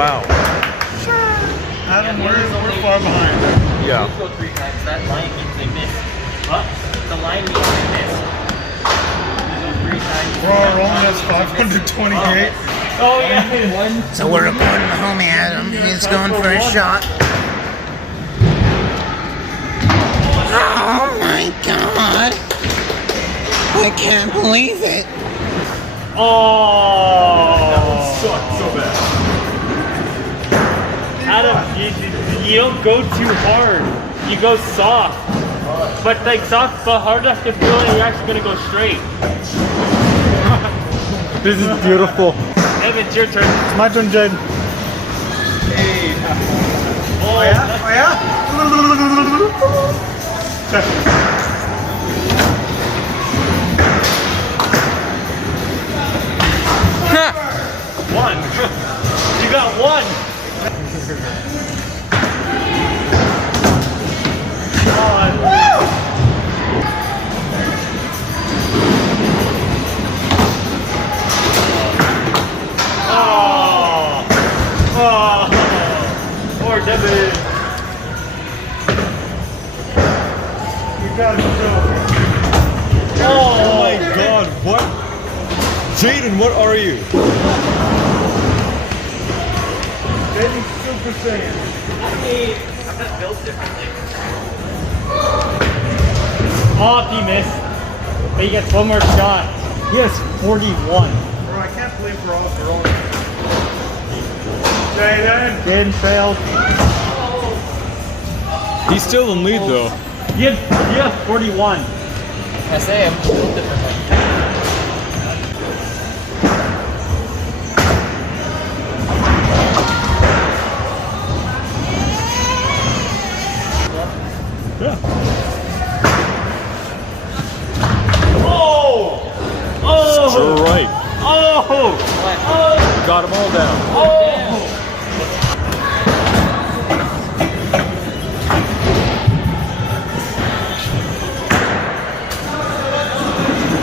Wow. Adam, we're far behind. Yeah. Go 3 times. That line means they missed. What? The line means they missed. You go 3 times. Bro, rolling us 528. Oh yeah. So we're recording the homie Adam. He's going for a shot. Oh my god. I can't believe it. Oh. That one sucked so bad. Adam, you don't go too hard. You go soft. But like soft but hard enough to feel like you're actually gonna go straight. This is beautiful. Evan, it's your turn. It's my turn, Jade. Hey. Oh yeah? Oh yeah? One. You got one. Or Devin. You gotta go. Oh my god, what? Jaden, what are you? Jaden's Super Saiyan. I'm not built differently. Oh, he missed. But he gets one more shot. He has 41. Bro, I can't believe we're all throwing. Jaden. Jaden failed. He's still in lead though. You have 41. I say I'm built differently. Sure right. Oh! Got them all down.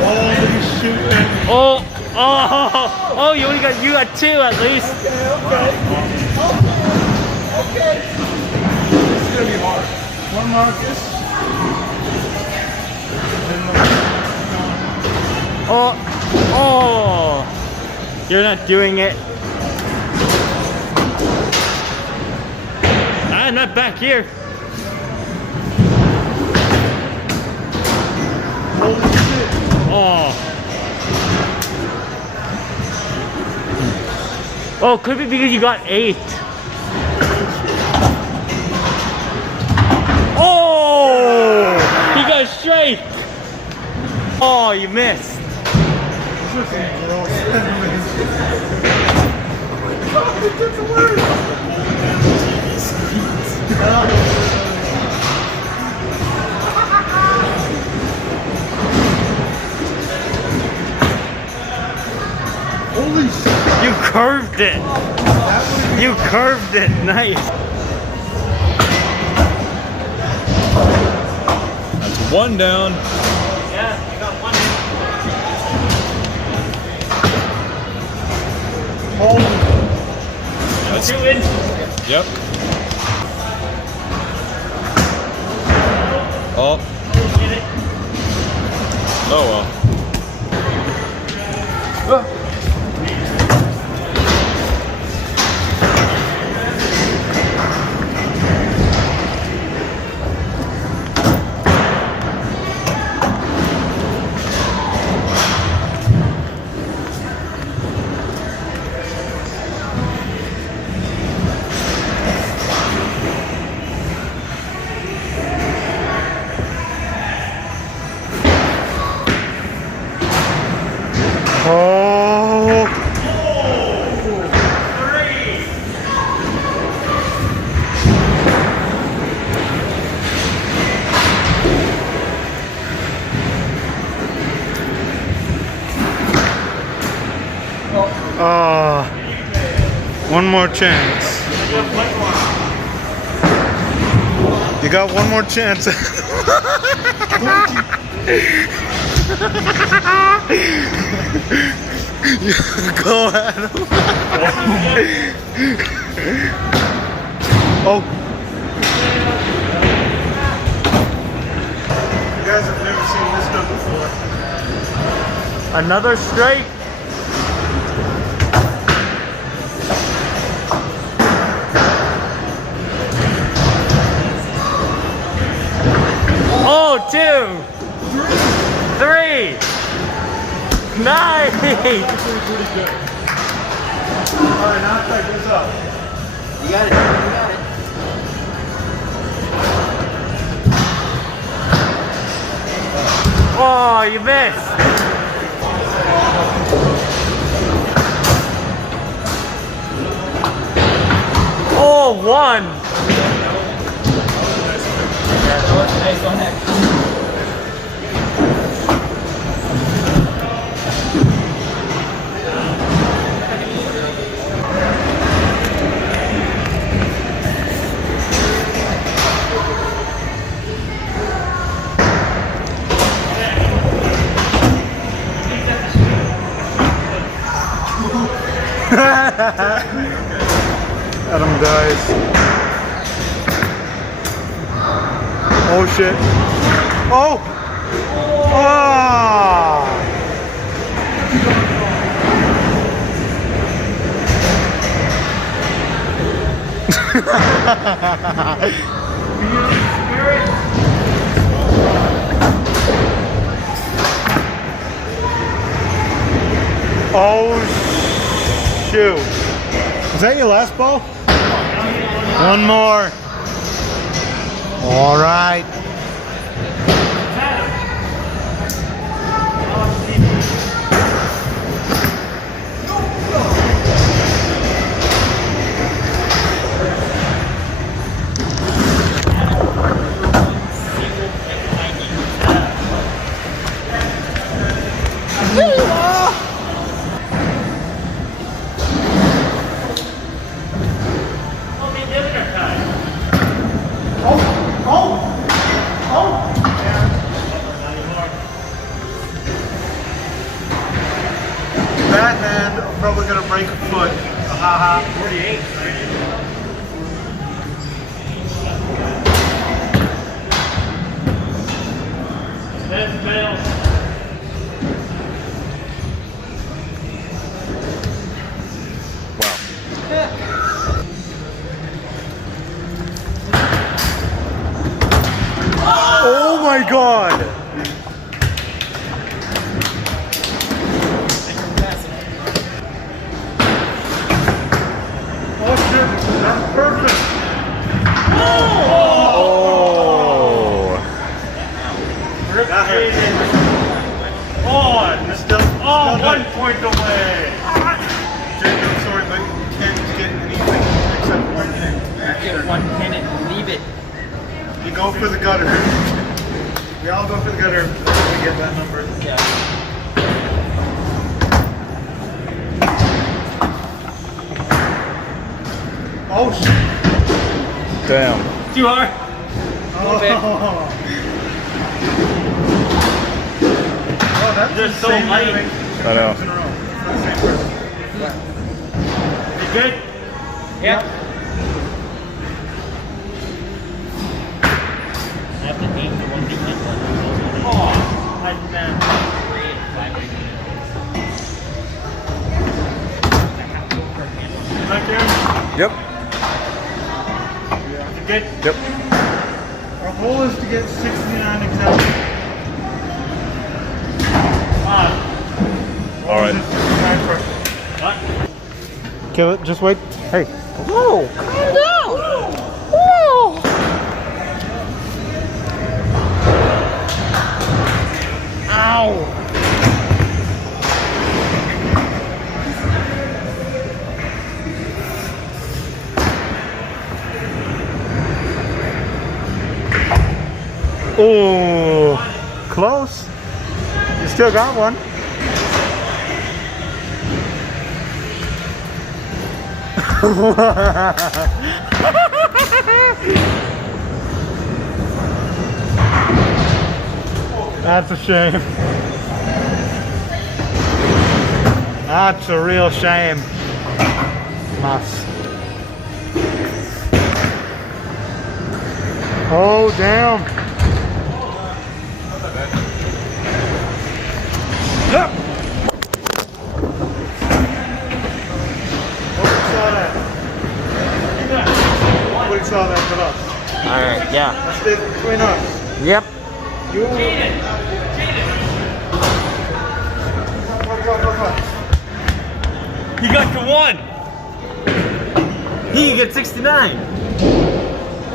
Holy shit. Oh, you got 2 at least. Okay. This is gonna be hard. One Marcus. Oh, you're not doing it. Ah, not back here. Oh. Oh, could be because you got 8. Oh, he got straight. Oh, you missed. Holy shit. You curved it. You curved it. Nice. That's 1 down. Yeah, you got 1. That's, 2 in. yep. Oh. Get it. Oh well. One more chance. You got one more chance. Go ahead. Oh. You guys have never seen this stuff before. Another straight. Oh, 2, 3. Nice. Actually pretty good. Alright, now check this out. You got it. You got it. Oh, you missed. Oh, 1. Nice on that. Adam dies. Oh shit. Oh! Ah! Oh shoot. Is that your last ball? One more. All right. Batman, I'm probably gonna break a foot. Haha. 48. That's fails. Oh my god! Oh shit, that's perfect! Oh. On. Still, Oh, still 1 good. point away. Jake, I'm sorry, but you can't get anything except one thing. Get one pin and leave it. You go for the gutter. We all go for the gutter until we get that number. Yeah. Oh shit! Damn. Too hard. Oh, oh that's They're the so same light. ring I know. in a row. It's the same person. You good? Yep. I have to name the one big one. Oh, I man. Right there. Yep. You good? Yep. Our goal is to get 69 exactly. On. All right. 69 first. What? Kill it, just wait. Hey. Whoa! Calm down! Whoa! Ow! Oh, close. You still got one. That's a shame. That's a real shame. Mas. Oh, damn. Yep. Nobody saw that but us. Alright, yeah. That stays between us. Yep. You. He got to 1. He can get 69.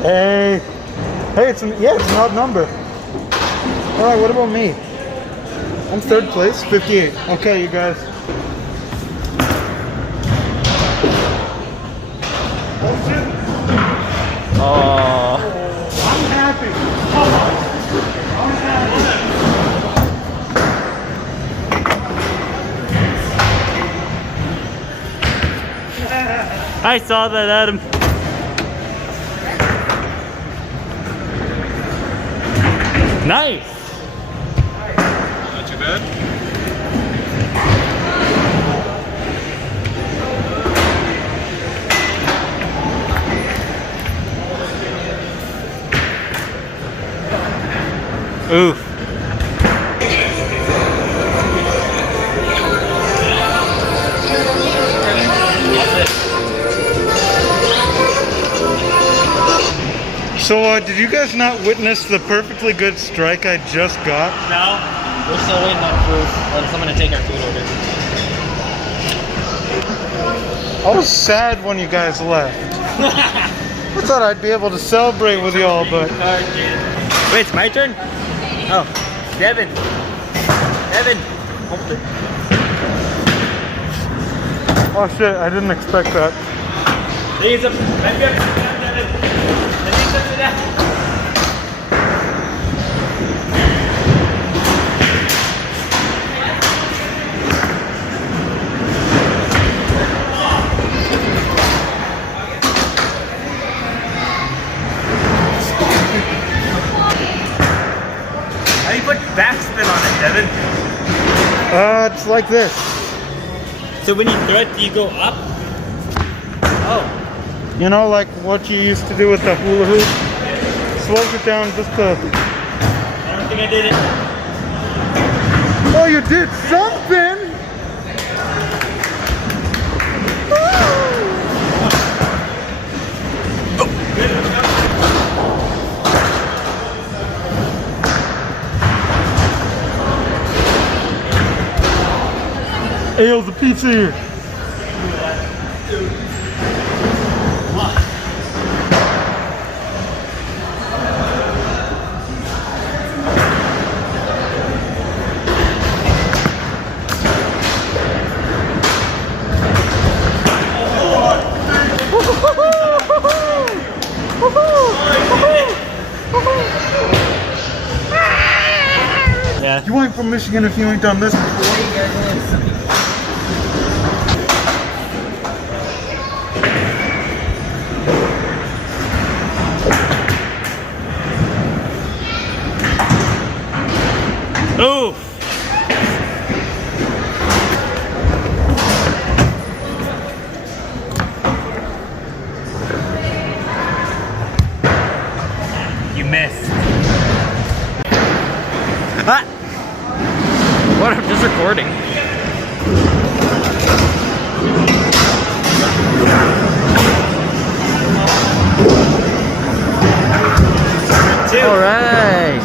Hey. Hey, it's an odd number. All right, what about me? I'm third place, 58. Okay, you guys. Oh shit. Oh. I'm happy. I saw that, Adam. Nice. Not too bad. Oof. So, did you guys not witness the perfectly good strike I just got? No. We're still waiting on food. Someone to take our food order. I was sad when you guys left. I thought I'd be able to celebrate with y'all, but Wait, it's my turn? Oh, Devin. Devin. oh shit, I didn't expect that. He's up. Devin. How do you put backspin on it, Devin? It's like this. So when you throw it, do you go up? Oh. You know, like what you used to do with the hula hoop? Slows it down just to... I don't think I did it. Oh, you did something! Ale's a pizza here. Yeah. You ain't from Michigan if you ain't done this before. Oof. You missed. Ah! What? I'm just recording. All right.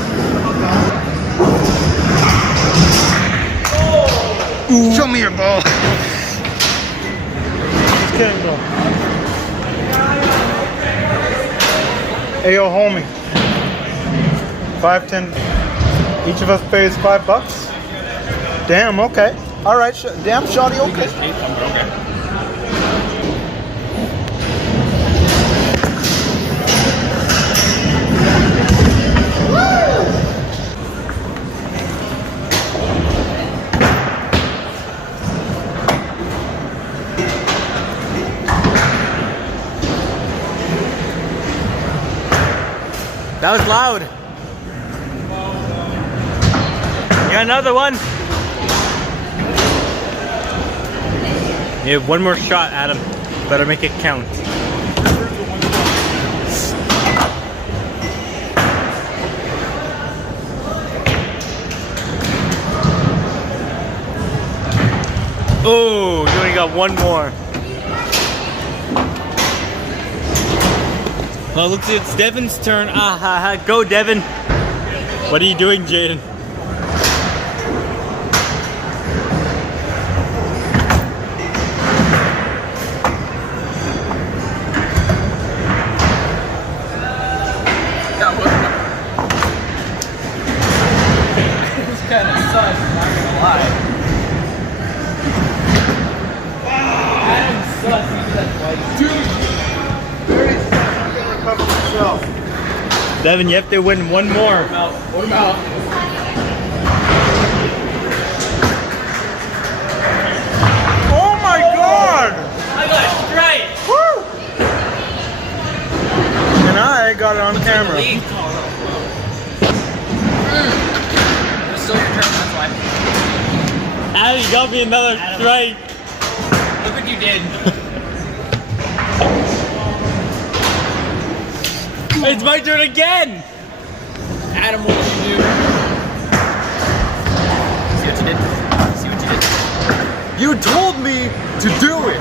Show me your ball. Just kidding, bro. Hey, yo, homie. 5, 10. Each of us pays $5. Damn. Okay. All right. Damn, shawty. Okay. That was loud. Yeah, another one. You have one more shot, Adam. Better make it count. Oh, you only got one more. Well, looks like it's Devin's turn. Ah ha ha. Go, Devin. What are you doing, Jaden? Kind of sucks, not gonna lie. Adam sucks, he did that twice. Very sad. I'm gonna recover myself. Devin, you have to win one more. What about? Oh my god! I got it straight. Woo! And I got it on camera. It's still your turn, that's why. Adam, you got me another strike. Look what you did. It's my turn again. Adam, what did you do? See what you did? See what you did? You told me to do it.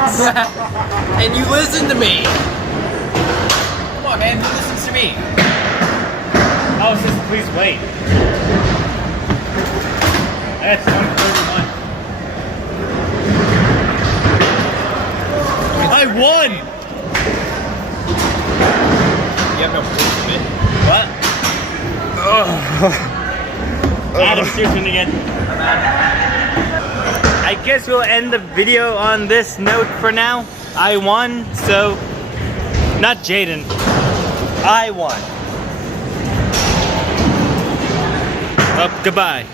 And you listened to me. Come on, man, who listens to me? Oh, it says please wait. That's 131. I won! You have no proof of it. What? Adam, it's your turn again. I guess we'll end the video on this note for now. I won, so... Not Jaden. I won. Goodbye.